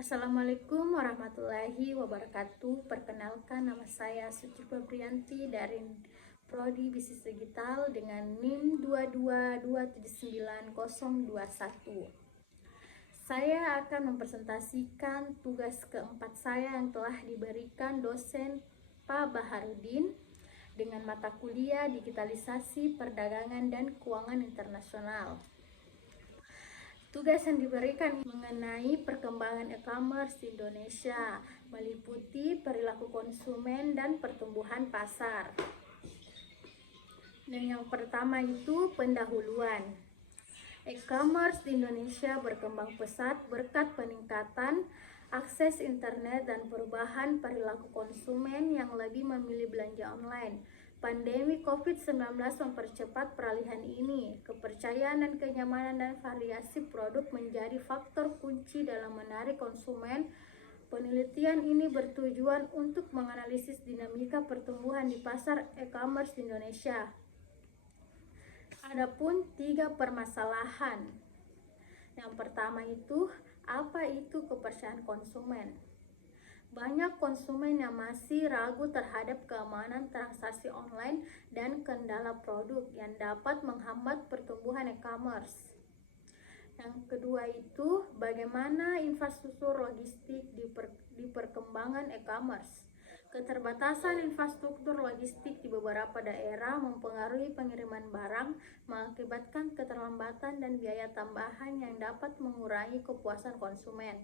Assalamualaikum warahmatullahi wabarakatuh. Perkenalkan, nama saya Suci Febrianti dari Prodi Bisnis Digital dengan NIM 2227921. Saya akan mempresentasikan tugas keempat saya yang telah diberikan dosen Pak Baharudin dengan mata kuliah Digitalisasi Perdagangan dan Keuangan Internasional. Tugas yang diberikan mengenai perkembangan e-commerce di Indonesia, meliputi perilaku konsumen dan pertumbuhan pasar. Dan yang pertama itu pendahuluan. E-commerce di Indonesia berkembang pesat berkat peningkatan akses internet dan perubahan perilaku konsumen yang lebih memilih belanja online. Pandemi COVID-19 mempercepat peralihan ini. Kepercayaan dan kenyamanan dan variasi produk menjadi faktor kunci dalam menarik konsumen. Penelitian ini bertujuan untuk menganalisis dinamika pertumbuhan di pasar e-commerce di Indonesia. Adapun 3 permasalahan. Yang pertama itu, apa itu kepercayaan konsumen? Banyak konsumen yang masih ragu terhadap keamanan transaksi online dan kendala produk yang dapat menghambat pertumbuhan e-commerce. Yang kedua itu, bagaimana infrastruktur logistik di perkembangan e-commerce. Keterbatasan infrastruktur logistik di beberapa daerah mempengaruhi pengiriman barang, mengakibatkan keterlambatan dan biaya tambahan yang dapat mengurangi kepuasan konsumen.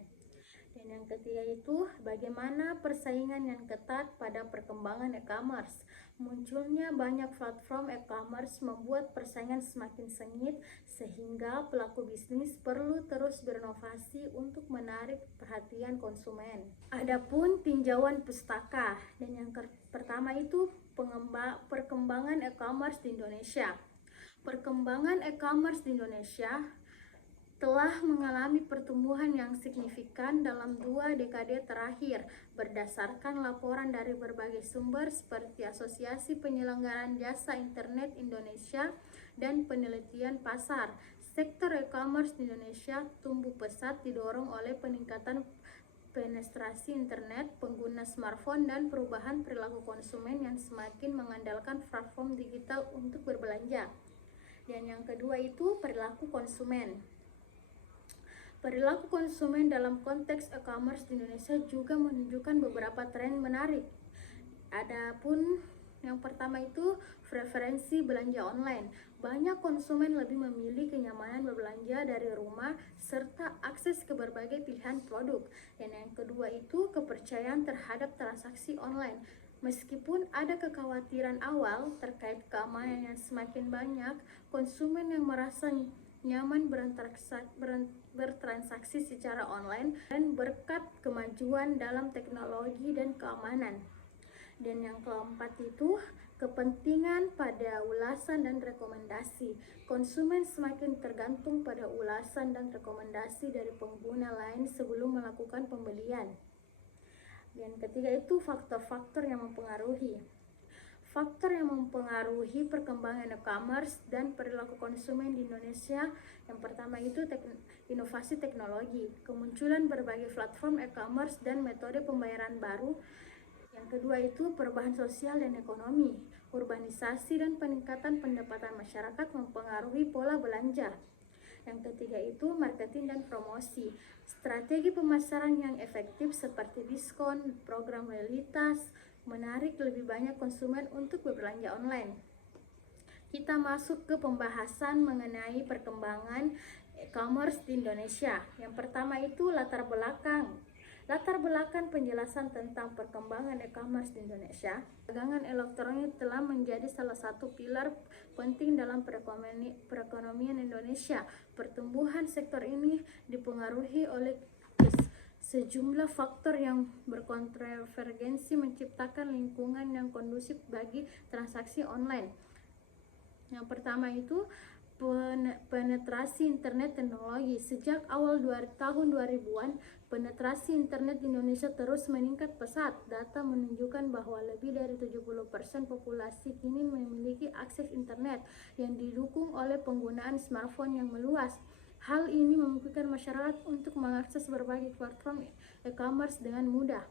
Dan yang ketiga itu, bagaimana persaingan yang ketat pada perkembangan e-commerce. Munculnya banyak platform e-commerce membuat persaingan semakin sengit, sehingga pelaku bisnis perlu terus berinovasi untuk menarik perhatian konsumen. Adapun tinjauan pustaka, dan yang pertama itu perkembangan e-commerce di Indonesia. Perkembangan e-commerce di Indonesia telah mengalami pertumbuhan yang signifikan dalam 2 dekade terakhir berdasarkan laporan dari berbagai sumber seperti Asosiasi Penyelenggaraan Jasa Internet Indonesia dan penelitian pasar. Sektor e-commerce di Indonesia tumbuh pesat didorong oleh peningkatan penetrasi internet, pengguna smartphone, dan perubahan perilaku konsumen yang semakin mengandalkan platform digital untuk berbelanja. Dan yang kedua itu perilaku konsumen. Perilaku konsumen dalam konteks e-commerce di Indonesia juga menunjukkan beberapa tren menarik. Adapun yang pertama itu preferensi belanja online. Banyak konsumen lebih memilih kenyamanan berbelanja dari rumah serta akses ke berbagai pilihan produk. Dan yang kedua itu kepercayaan terhadap transaksi online. Meskipun ada kekhawatiran awal terkait keamanan yang semakin banyak, konsumen yang merasa nyaman bertransaksi secara online dan berkat kemajuan dalam teknologi dan keamanan. Dan yang keempat itu kepentingan pada ulasan dan rekomendasi. Konsumen semakin tergantung pada ulasan dan rekomendasi dari pengguna lain sebelum melakukan pembelian. Dan ketiga itu faktor-faktor yang mempengaruhi. Faktor yang mempengaruhi perkembangan e-commerce dan perilaku konsumen di Indonesia, yang pertama itu inovasi teknologi, kemunculan berbagai platform e-commerce dan metode pembayaran baru. Yang kedua itu perubahan sosial dan ekonomi, urbanisasi dan peningkatan pendapatan masyarakat mempengaruhi pola belanja. Yang ketiga itu marketing dan promosi, strategi pemasaran yang efektif seperti diskon, program loyalitas, menarik lebih banyak konsumen untuk berbelanja online. Kita masuk ke pembahasan mengenai perkembangan e-commerce di Indonesia. Yang pertama itu latar belakang. Latar belakang penjelasan tentang perkembangan e-commerce di Indonesia. Perdagangan elektronik telah menjadi salah satu pilar penting dalam perekonomian Indonesia. Pertumbuhan sektor ini dipengaruhi oleh sejumlah faktor yang berkonvergensi menciptakan lingkungan yang kondusif bagi transaksi online. Yang pertama itu penetrasi internet teknologi. Sejak awal tahun 2000-an, penetrasi internet di Indonesia terus meningkat pesat. Data menunjukkan bahwa lebih dari 70% populasi kini memiliki akses internet yang didukung oleh penggunaan smartphone yang meluas. Hal ini memungkinkan masyarakat untuk mengakses berbagai platform e-commerce dengan mudah.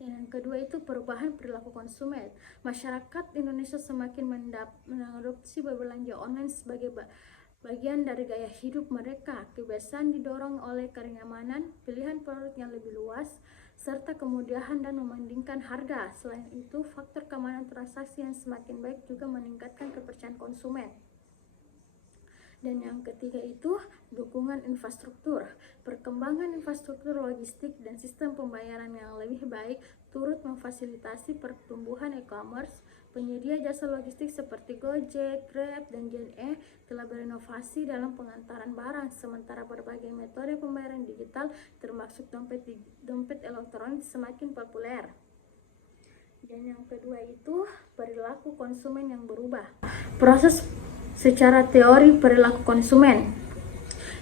Dan yang kedua itu perubahan perilaku konsumen. Masyarakat Indonesia semakin mengadopsi berbelanja online sebagai bagian dari gaya hidup mereka. Kebiasaan didorong oleh kenyamanan, pilihan produk yang lebih luas, serta kemudahan dan membandingkan harga. Selain itu, faktor keamanan transaksi yang semakin baik juga meningkatkan kepercayaan konsumen. Dan yang ketiga itu dukungan infrastruktur. Perkembangan infrastruktur logistik dan sistem pembayaran yang lebih baik turut memfasilitasi pertumbuhan e-commerce. Penyedia jasa logistik seperti Gojek, Grab, dan JNE telah berinovasi dalam pengantaran barang, sementara berbagai metode pembayaran digital termasuk dompet elektronik semakin populer. Dan yang kedua itu perilaku konsumen yang berubah. Proses secara teori perilaku konsumen.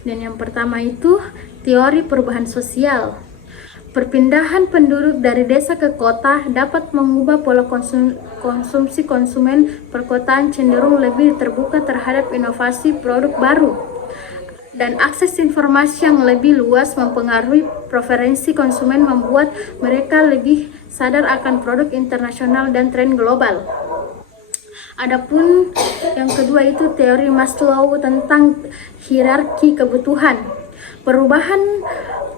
Dan yang pertama itu teori perubahan sosial. Perpindahan penduduk dari desa ke kota dapat mengubah pola konsumsi konsumen. Perkotaan cenderung lebih terbuka terhadap inovasi produk baru, dan akses informasi yang lebih luas mempengaruhi preferensi konsumen, membuat mereka lebih sadar akan produk internasional dan tren global. Adapun yang kedua itu teori Maslow tentang hierarki kebutuhan. Perubahan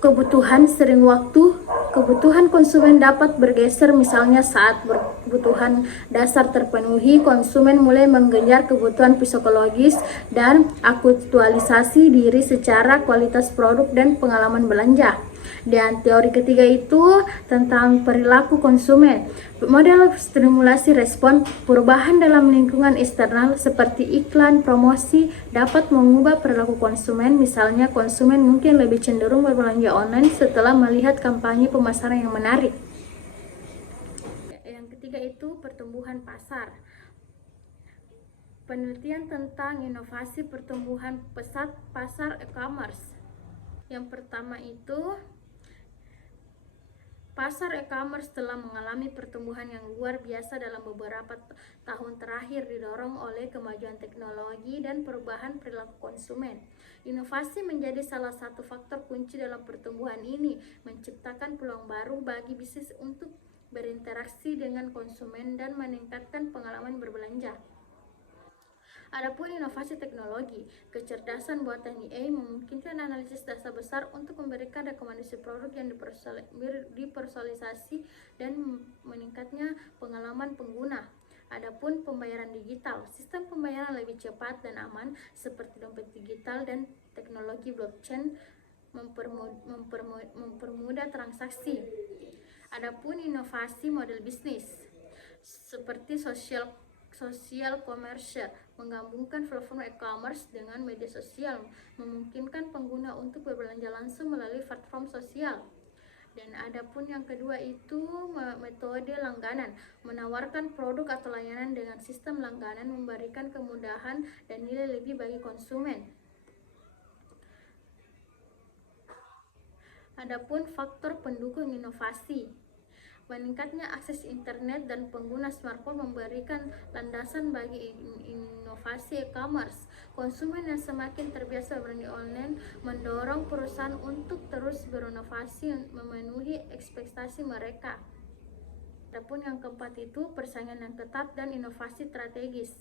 kebutuhan sering waktu, kebutuhan konsumen dapat bergeser, misalnya saat kebutuhan dasar terpenuhi, konsumen mulai mengejar kebutuhan psikologis dan aktualisasi diri secara kualitas produk dan pengalaman belanja. Dan teori ketiga itu tentang perilaku konsumen. Model stimulasi respon, perubahan dalam lingkungan eksternal seperti iklan, promosi dapat mengubah perilaku konsumen. Misalnya konsumen mungkin lebih cenderung berbelanja online setelah melihat kampanye pemasaran yang menarik. Yang ketiga itu pertumbuhan pasar. Penelitian tentang inovasi pertumbuhan pesat pasar e-commerce. Yang pertama itu pasar e-commerce telah mengalami pertumbuhan yang luar biasa dalam beberapa tahun terakhir, didorong oleh kemajuan teknologi dan perubahan perilaku konsumen. Inovasi menjadi salah satu faktor kunci dalam pertumbuhan ini, menciptakan peluang baru bagi bisnis untuk berinteraksi dengan konsumen dan meningkatkan pengalaman berbelanja. Adapun inovasi teknologi, kecerdasan buatan AI memungkinkan analisis data besar untuk memberikan rekomendasi produk yang dipersonalisasi dan meningkatnya pengalaman pengguna. Adapun pembayaran digital, sistem pembayaran lebih cepat dan aman seperti dompet digital dan teknologi blockchain mempermudah transaksi. Adapun inovasi model bisnis seperti social commerce, menggabungkan platform e-commerce dengan media sosial, memungkinkan pengguna untuk berbelanja langsung melalui platform sosial. Dan adapun yang kedua itu metode langganan, menawarkan produk atau layanan dengan sistem langganan, memberikan kemudahan dan nilai lebih bagi konsumen. Adapun faktor pendukung inovasi, meningkatnya akses internet dan pengguna smartphone memberikan landasan bagi inovasi e-commerce. Konsumen yang semakin terbiasa berbelanja online mendorong perusahaan untuk terus berinovasi memenuhi ekspektasi mereka. Adapun yang keempat itu persaingan yang ketat dan inovasi strategis.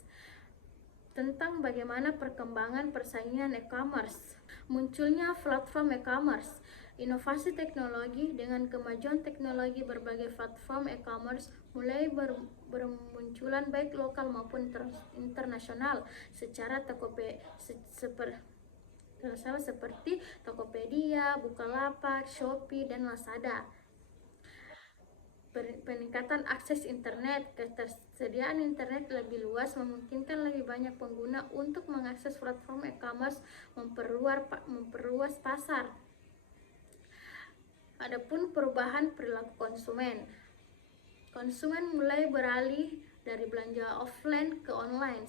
Tentang bagaimana perkembangan persaingan e-commerce. Munculnya platform e-commerce. Inovasi teknologi. Dengan kemajuan teknologi, berbagai platform e-commerce mulai bermunculan baik lokal maupun internasional seperti Tokopedia, Bukalapak, Shopee, dan Lazada. Peningkatan akses internet, ketersediaan internet lebih luas memungkinkan lebih banyak pengguna untuk mengakses platform e-commerce, memperluas pasar. Adapun perubahan perilaku konsumen. Konsumen mulai beralih dari belanja offline ke online,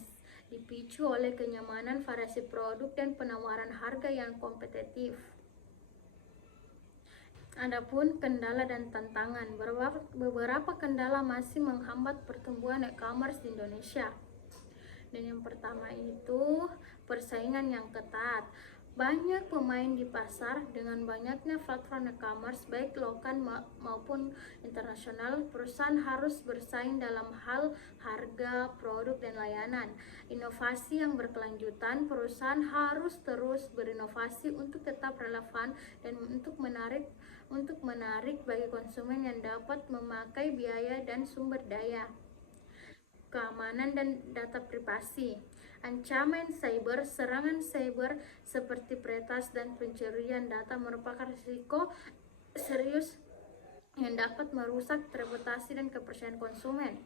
dipicu oleh kenyamanan, variasi produk, dan penawaran harga yang kompetitif. Adapun kendala dan tantangan, beberapa kendala masih menghambat pertumbuhan e-commerce di Indonesia. Dan yang pertama itu persaingan yang ketat. Banyak pemain di pasar. Dengan banyaknya platform e-commerce baik lokal maupun internasional, perusahaan harus bersaing dalam hal harga, produk, dan layanan. Inovasi yang berkelanjutan, perusahaan harus terus berinovasi untuk tetap relevan dan untuk menarik bagi konsumen yang dapat memakai biaya dan sumber daya. Keamanan dan data privasi. Ancaman cyber, serangan cyber seperti peretas dan pencurian data merupakan risiko serius yang dapat merusak reputasi dan kepercayaan konsumen.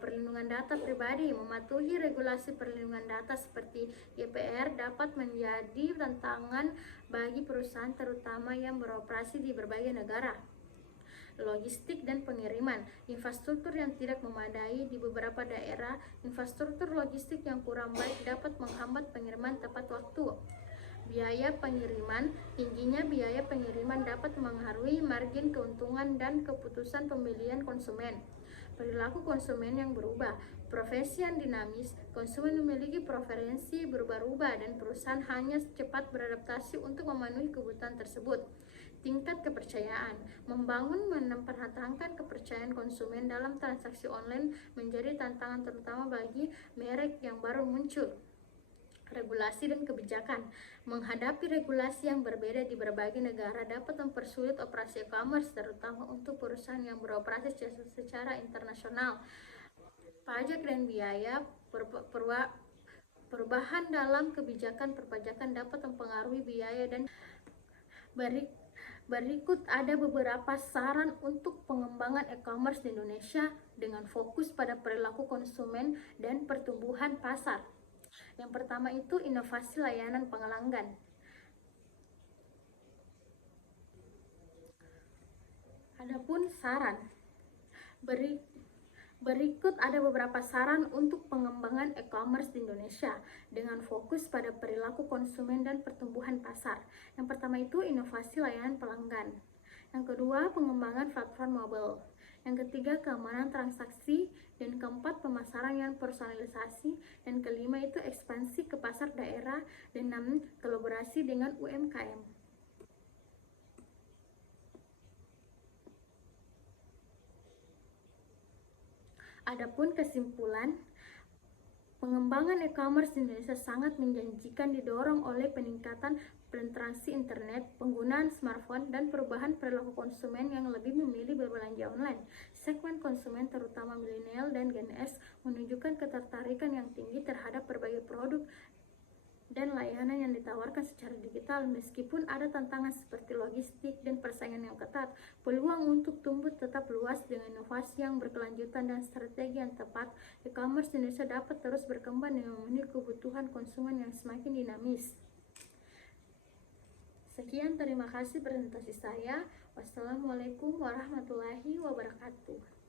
Perlindungan data pribadi, mematuhi regulasi perlindungan data seperti GDPR dapat menjadi tantangan bagi perusahaan terutama yang beroperasi di berbagai negara. Logistik dan pengiriman, infrastruktur yang tidak memadai di beberapa daerah, infrastruktur logistik yang kurang baik dapat menghambat pengiriman tepat waktu. Biaya pengiriman, tingginya biaya pengiriman dapat mengaruhi margin keuntungan dan keputusan pembelian konsumen. Perilaku konsumen yang berubah, profesi yang dinamis, konsumen memiliki preferensi berubah-ubah dan perusahaan hanya cepat beradaptasi untuk memenuhi kebutuhan tersebut. Tingkat kepercayaan, membangun mempertahankan kepercayaan konsumen dalam transaksi online menjadi tantangan terutama bagi merek yang baru muncul. Regulasi dan kebijakan, menghadapi regulasi yang berbeda di berbagai negara dapat mempersulit operasi e-commerce terutama untuk perusahaan yang beroperasi secara internasional. Pajak dan biaya, perubahan dalam kebijakan perpajakan dapat mempengaruhi biaya dan berikut ada beberapa saran untuk pengembangan e-commerce di Indonesia dengan fokus pada perilaku konsumen dan pertumbuhan pasar. Yang pertama itu inovasi layanan pelanggan. Adapun saran, berikut ada beberapa saran untuk pengembangan e-commerce di Indonesia dengan fokus pada perilaku konsumen dan pertumbuhan pasar. Yang pertama itu inovasi layanan pelanggan. Yang kedua, pengembangan platform mobile. Yang ketiga, keamanan transaksi. Dan keempat, pemasaran yang personalisasi. Dan kelima itu ekspansi ke pasar daerah. Dan enam, kolaborasi dengan UMKM. Adapun kesimpulan, pengembangan e-commerce di Indonesia sangat menjanjikan didorong oleh peningkatan penetrasi internet, penggunaan smartphone, dan perubahan perilaku konsumen yang lebih memilih berbelanja online. Segmen konsumen terutama milenial dan Gen S menunjukkan ketertarikan yang tinggi terhadap berbagai produk dan layanan yang ditawarkan secara digital. Meskipun ada tantangan seperti logistik dan persaingan yang ketat, peluang untuk tumbuh tetap luas dengan inovasi yang berkelanjutan dan strategi yang tepat. E-commerce Indonesia dapat terus berkembang dengan memenuhi kebutuhan konsumen yang semakin dinamis. Sekian, terima kasih presentasi saya. Wassalamualaikum warahmatullahi wabarakatuh.